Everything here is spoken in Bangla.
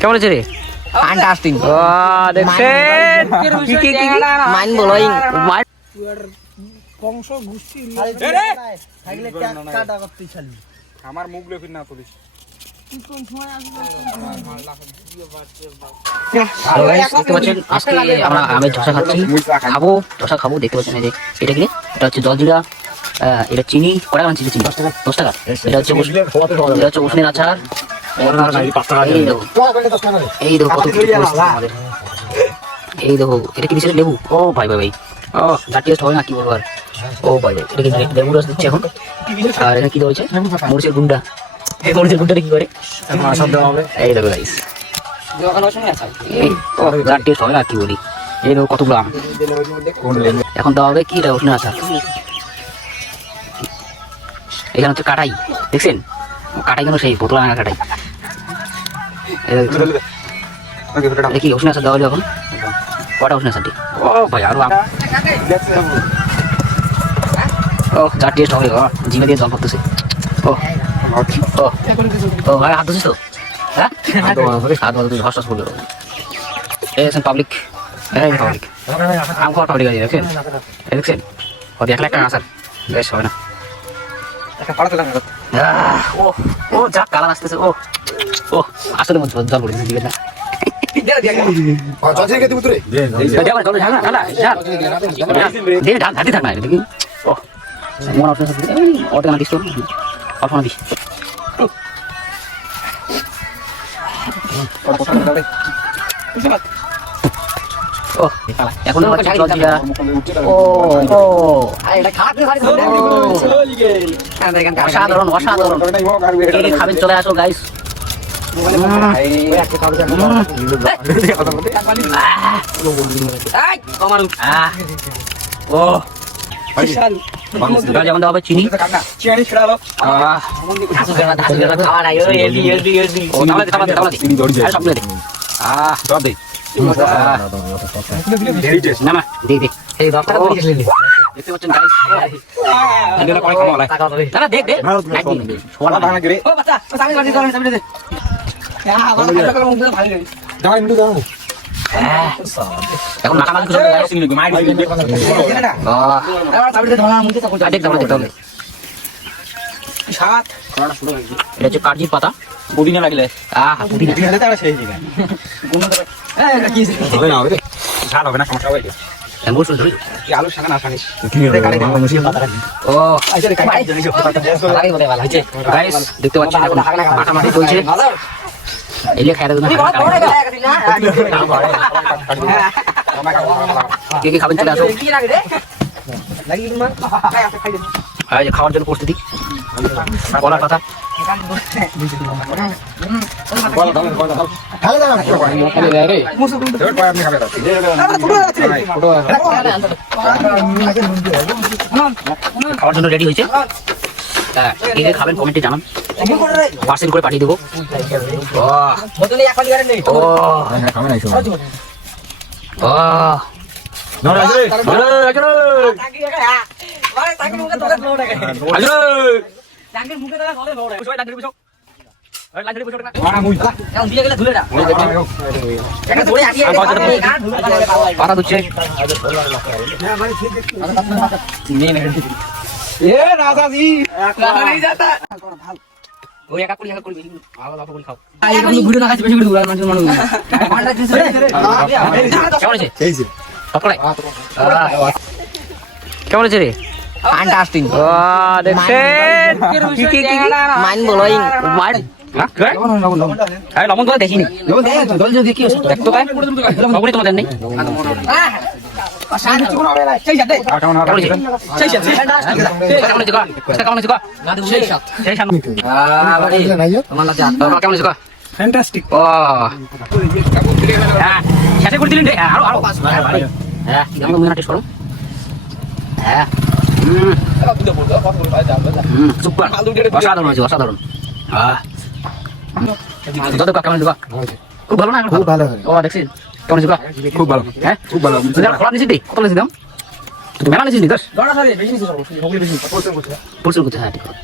কেমন হয়েছে রে? ফ্যান্টাস্টিক দেখছেন মাইন্ড ব্লোয়িং বংশ গোষ্ঠী আমার মুখ লেখিন না পুলিশ আজকে আমরা আমের ধোসা খাচ্ছি, খাবো দেখতে পাচ্ছেন। এই যে এটা কি, এটা হচ্ছে জলজিরা, এটা চিনি, কটা গ্রাম চিনি? 10 টাকা। এটা হচ্ছে রসুনের আচার, এই দেখো কত কিছু আমাদের। এই দেখো এটা কি দিচ্ছে? লেবু। ও ভাই ভাই ভাই, ও যা টেস্ট হয় না কি বলবো আর। ও ভাই ভাই, এটা কি লেবু রস দিচ্ছে এখন। আর এটা কি দেওয়া হয়েছে? মরিচের গুন্ডা। এই মরিচের গুন্ডাটা কি করে? এই দেখো গাইস, যা টেস্ট হয় না কি বলি। এই দেখো কতগুলো আম। এখন দেওয়া হবে কি, এটা রসুনের আচার। এখানে হচ্ছে কাটাই, দেখছেন কাটাই কেন? সেই বোতল আনা কাটাই। কি রসুনের আচার দেওয়া হলো এখন। কটা রসুনের আচারটি? ও ভাই আরো আম। ও যা টেস্ট হবে, জিভে দিয়ে জল পড়তেছে। ও ও ভাই হাত ধুছিস তো? হ্যাঁ হাত হস করবে। এই পাবলিক, পাবলিক আম খাওয়ার পাবলিক আছে দেখছেন, দেখছেন ও দেখলে একটা আসার বেশ হবে না। ও ও যা কালার আসতেছে। ও ও আসলে জল পড়েছে দিবে না। ঢালতে থাক না দেখি। ও মনে অর্ডার দিস তো অল্পনা দিস। ও এখন অসাধারণ অসাধারণ খাবেন, চলে আসো গাইস। ও যেমন দেওয়া হবে চিনি, এখন কার্জির পাতা, পুদিনা লাগলে হবে না, সমস্যা হবে। আলু শাখা না শানিস দেখতে পাচ্ছেন এখন মাখামাখি চলছে। এলে খাই কে কে খাবেন চলে আসো। খাওয়ার জন্য প্রস্তুতি, বলার কথা। খাওয়ার জন্য রেডি হয়েছে। কে কে খাবেন কমেন্টে জানান, পার্সেল করে পাঠিয়ে দেবো। কেমন আছে রে? ফ্যান্টাস্টিক মাইন্ড ব্লোয়িং লবণ তো দেখিনি, তোমাদের নেই। ফ্যান্টাস্টিক ও হ্যাঁ শেষে করে দিলেন রে। আরো আরো হ্যাঁ কি আমরা মনে টেস্ট করো। হ্যাঁ সুপার, অসাধারণ হয়েছে, অসাধারণ। যত কেমন দিবা? খুব ভালো না? খুব ভালো। ও দেখছি কেমন দিবা? খুব ভালো। হ্যাঁ খুব ভালো। খোলা নিয়েছি কত নিয়েছি দাম? মেলা নিয়েছি নি 10 প্রচুর করছে। হ্যাঁ ঠিক আছে।